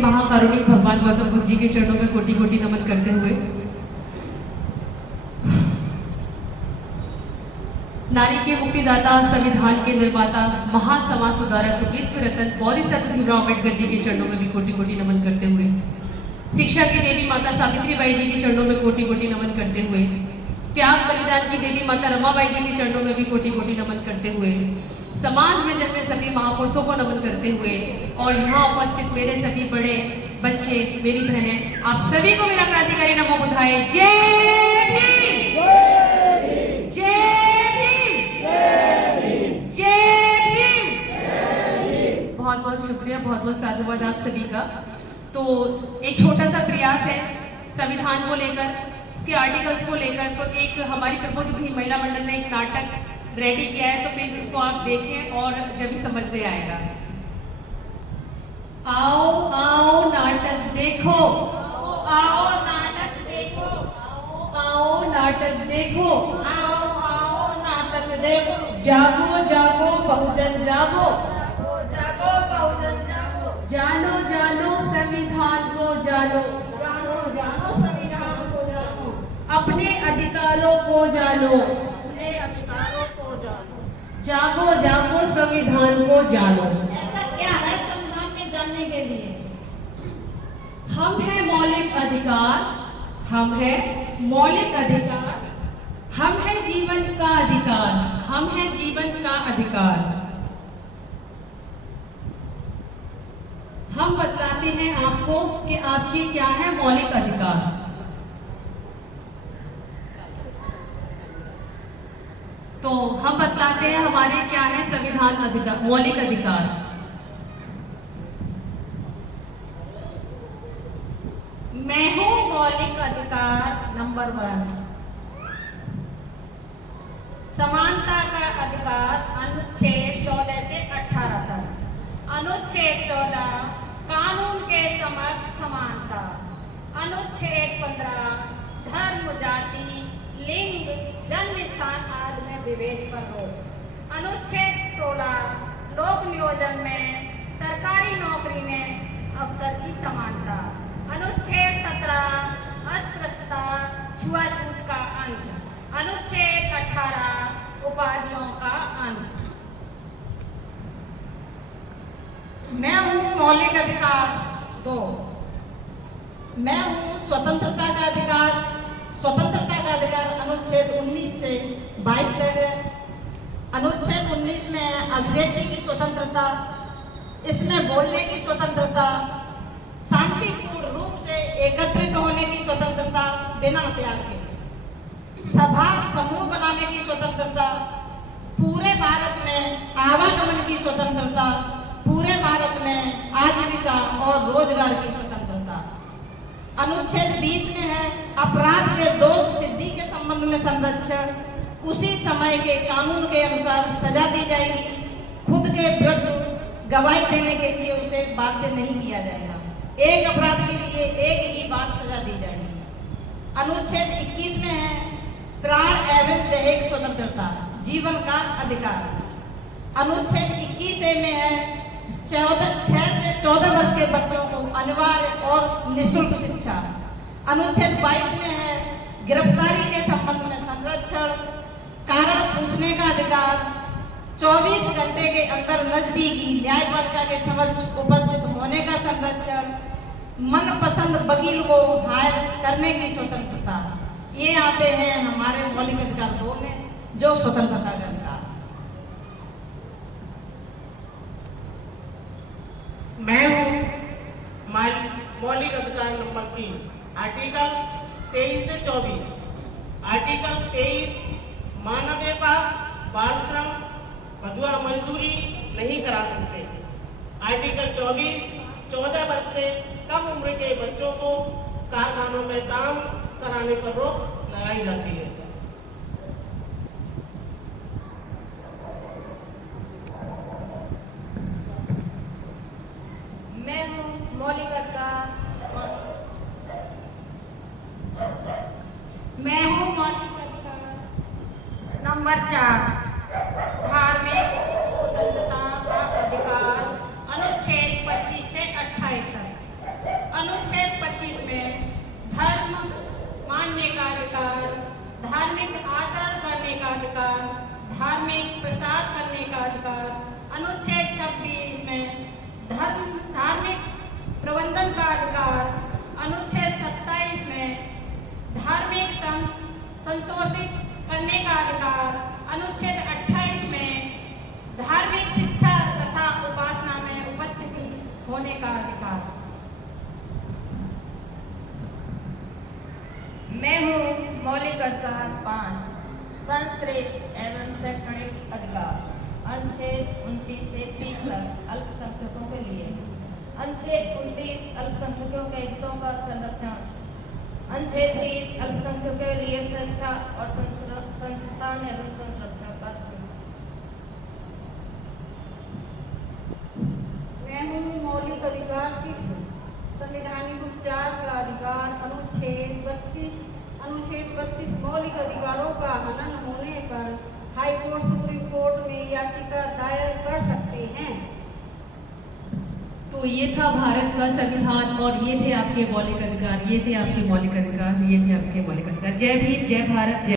महाकारुणिक भगवान गौतम बुद्ध जी के चरणों में कोटि कोटि नमन करते हुए नारी के मुक्तिदाता, संविधान के निर्माता, महान समाज सुधारक, विश्व रत्न बोधिसत्व भीमराव अम्बेडकर जी के चरणों में भी कोटि कोटि नमन करते हुए, शिक्षा की देवी माता सावित्रीबाई जी के चरणों में कोटि कोटि नमन करते हुए, त्याग बलिदान की देवी माता रमाबाई जी के चरणों में भी कोटि कोटि नमन करते हुए, समाज में जन्मे सभी महापुरुषों को नमन करते हुए और यहाँ उपस्थित मेरे सभी बड़े बच्चे, मेरी बहनें, आप सभी को मेरा क्रांतिकारी नमो बुधाए। जय भीम, जय भीम, जय भीम। बहुत बहुत शुक्रिया, बहुत बहुत साधुवाद आप सभी का। तो एक छोटा सा प्रयास है संविधान को लेकर, उसके आर्टिकल्स को लेकर। तो एक हमारी प्रबुद्ध भी महिला मंडल ने एक नाटक रेडी किया है, तो प्लीज उसको आप देखें और जब भी समझ में आएगा। आओ आओ नाटक देखो, आओ नाटक देखो, आओ नाटक देखो, आओ आओ नाटक देखो। जागो जागो बहुजन जागो, जागो बहुजन जागो। जानो जानो संविधान को जानो, जानो जानो संविधान को जानो। अपने अधिकारों को जानो, अपने अधिकारों को जानो। जागो जागो संविधान को जानो। ऐसा क्या है संविधान में जानने के लिए? हम है मौलिक अधिकार, हम है मौलिक अधिकार, हम है जीवन का अधिकार, हम है जीवन का अधिकार। हम बतलाते हैं आपको कि आपके क्या है मौलिक अधिकार। तो हम बतलाते हैं हमारे क्या है संविधान अधिकार, मौलिक अधिकार। मैं हूँ मौलिक अधिकार नंबर 1, समानता का अधिकार, अनुच्छेद 14 से 18 तक। अनुच्छेद 14, कानून के समक्ष समानता। अनुच्छेद 15, धर्म, जाति, लिंग, जन्म स्थान आदि में विभेद पर रोक। अनुच्छेद 16, लोक नियोजन में, सरकारी नौकरी में अवसर की समानता। अनुच्छेद 17, अस्पृश्यता, छुआछूत का अंत। अनुच्छेद 18, उपाधियों का अंत। मैं हूँ मौलिक अधिकार 2, मैं हूँ स्वतंत्रता का अधिकार। स्वतंत्रता का अधिकार अनुच्छेद 19 से 22 तक है। अनुच्छेद 19 में अभिव्यक्ति की स्वतंत्रता, इसमें बोलने की स्वतंत्रता, शांतिपूर्ण रूप से एकत्रित होने की स्वतंत्रता बिना त्याग के, सभा समूह बनाने की स्वतंत्रता, पूरे भारत में आवागमन की स्वतंत्रता, पूरे भारत में आजीविका और रोजगार की स्वतंत्रता। अनुच्छेद 20 में है अपराध के दोष सिद्धि के संबंध में संरक्षण, उसी समय के कानून के अनुसार सजा दी जाएगी। खुद के विरुद्ध गवाही देने के लिए उसे बाध्य नहीं किया जाएगा। एक अपराध के लिए एक ही बार सजा दी जाएगी। अनुच्छेद 21 में है प्राण एवं दैहिक स्वतंत्रता, जीवन का अधिकार। अनुच्छेद 21A में है 6 से 14 वर्ष के बच्चों को अनिवार्य और निःशुल्क शिक्षा। अनुच्छेद 22 में है गिरफ्तारी के संबंध में संरक्षण, कारण पूछने का अधिकार, 24 घंटे के अंदर नजदीकी न्यायपालिका के समक्ष उपस्थित होने का संरक्षण, मनपसंद वकील को हायर करने की स्वतंत्रता। ये आते हैं हमारे मौलिक अधिकार 2 में, जो स्वतंत्रता का अधिकार। मैं हूँ मौलिक अधिकार नंबर 3, आर्टिकल 23 से 24। आर्टिकल 23, मानव व्यापार, बाल श्रम, बंधुआ मजदूरी नहीं करा सकते। आर्टिकल 24, 14 वर्ष से कम उम्र के बच्चों को कारखानों में काम कराने पर रोक लगाई जाती है। मैं हूँ मौलिक अधिकार, मैं हूँ मौलिक अधिकार नंबर 4, धार्मिक स्वतंत्रता का अधिकार। अनुच्छेद 25 से 28 तक। में धार्मिक प्रबंधन का अधिकार, अनुच्छेद 27 में धार्मिक संशोधित करने का अधिकार, अनुच्छेद 28 में धार्मिक शिक्षा तथा उपासना में उपस्थिति होने का अधिकार। मैं हूँ मौलिक अधिकार 5 सांस्कृतिक एवं शैक्षणिक अधिकार, अनुच्छेद 29 से 30 तक अल्पसंख्यकों के लिए, अनुच्छेद 29 अल्पसंख्यकों के हितों का संरक्षण, अनुच्छेद 30 अल्पसंख्यकों के लिए शिक्षा और संस्थान एवं संरक्षण का मैं हूँ मौलिक अधिकार 6 संवैधानिक उपचार का अधिकार, अनुच्छेद 32 मौलिक अधिकारों का हनन होने पर हाई कोर्ट सुप्रीम कोर्ट में याचिका दायर कर सकते हैं। तो ये था भारत का संविधान और ये थे आपके मौलिक अधिकार, ये थे आपके मौलिक अधिकार, ये थे आपके मौलिक अधिकार। जय भीम, जय भारत, जय